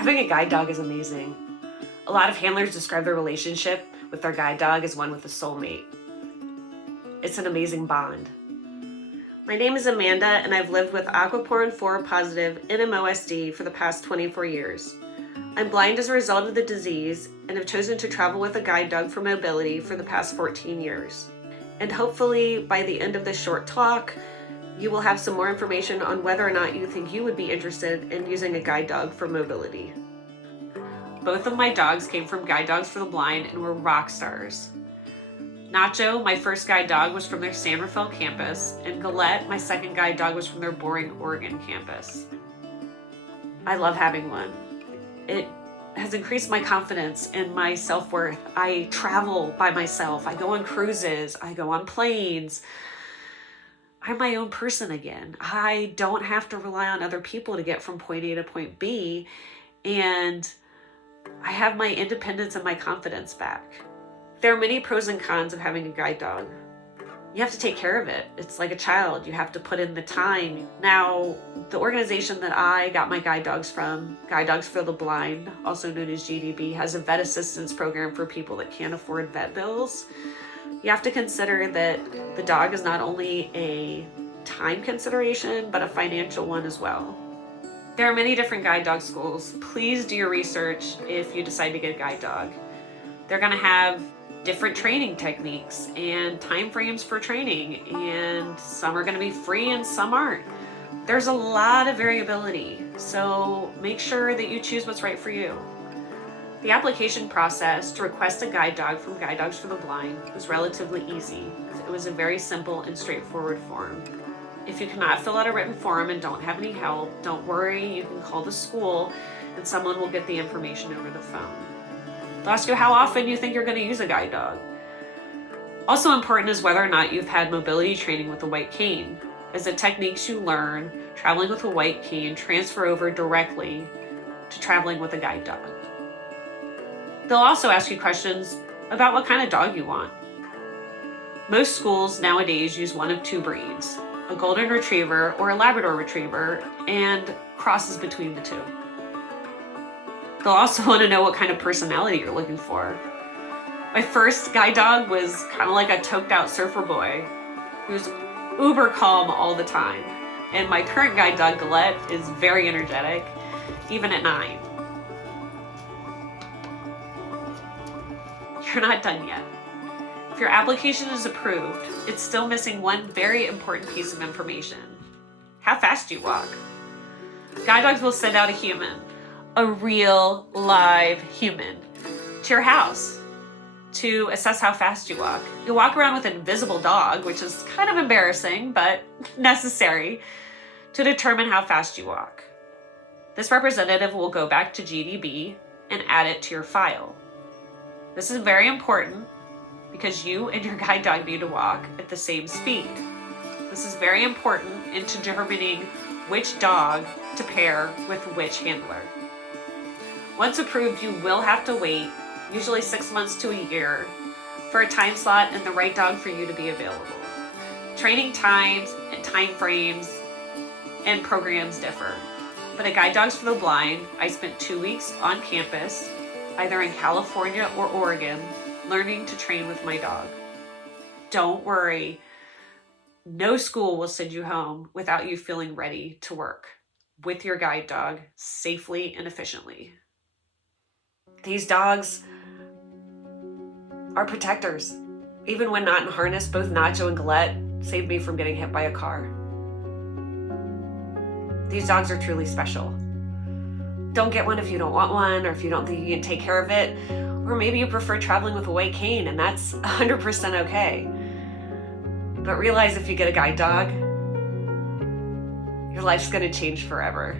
Having a guide dog is amazing. A lot of handlers describe their relationship with their guide dog as one with a soulmate. It's an amazing bond. My name is Amanda, and I've lived with aquaporin 4 positive NMOSD for the past 24 years. I'm blind as a result of the disease and have chosen to travel with a guide dog for mobility for the past 14 years. And hopefully by the end of this short talk, you will have some more information on whether or not you think you would be interested in using a guide dog for mobility. Both of my dogs came from Guide Dogs for the Blind and were rock stars. Nacho, my first guide dog, was from their San Rafael campus, and Galette, my second guide dog, was from their Boring, Oregon campus. I love having one. It has increased my confidence and my self-worth. I travel by myself. I go on cruises. I go on planes. I'm my own person again. I don't have to rely on other people to get from point A to point B, and I have my independence and my confidence back. There are many pros and cons of having a guide dog. You have to take care of it. It's like a child. You have to put in the time. Now, the organization that I got my guide dogs from, Guide Dogs for the Blind, also known as GDB, has a vet assistance program for people that can't afford vet bills. You have to consider that the dog is not only a time consideration, but a financial one as well. There are many different guide dog schools. Please do your research if you decide to get a guide dog. They're going to have different training techniques and time frames for training, and some are going to be free and some aren't. There's a lot of variability, so make sure that you choose what's right for you. The application process to request a guide dog from Guide Dogs for the Blind was relatively easy. It was a very simple and straightforward form. If you cannot fill out a written form and don't have any help, don't worry, you can call the school and someone will get the information over the phone. They'll ask you how often you think you're going to use a guide dog. Also important is whether or not you've had mobility training with a white cane, as the techniques you learn traveling with a white cane transfer over directly to traveling with a guide dog. They'll also ask you questions about what kind of dog you want. Most schools nowadays use one of two breeds, a golden retriever or a Labrador retriever, and crosses between the two. They'll also want to know what kind of personality you're looking for. My first guide dog was kind of like a toked out surfer boy who was uber calm all the time. And my current guide dog, Galette, is very energetic, even at 9. You're not done yet. If your application is approved, it's still missing one very important piece of information. How fast do you walk? Guide dogs will send out a human, a real live human, to your house to assess how fast you walk. You'll walk around with an invisible dog, which is kind of embarrassing, but necessary, to determine how fast you walk. This representative will go back to GDB and add it to your file. This is very important because you and your guide dog need to walk at the same speed. This is very important in determining which dog to pair with which handler. Once approved, you will have to wait, usually 6 months to a year, for a time slot and the right dog for you to be available. Training times and time frames and programs differ. But at Guide Dogs for the Blind, I spent 2 weeks on campus, either in California or Oregon, learning to train with my dog. Don't worry, no school will send you home without you feeling ready to work with your guide dog safely and efficiently. These dogs are protectors. Even when not in harness, both Nacho and Galette saved me from getting hit by a car. These dogs are truly special. Don't get one if you don't want one, or if you don't think you can take care of it, or maybe you prefer traveling with a white cane, and that's 100% okay. But realize if you get a guide dog, your life's gonna change forever.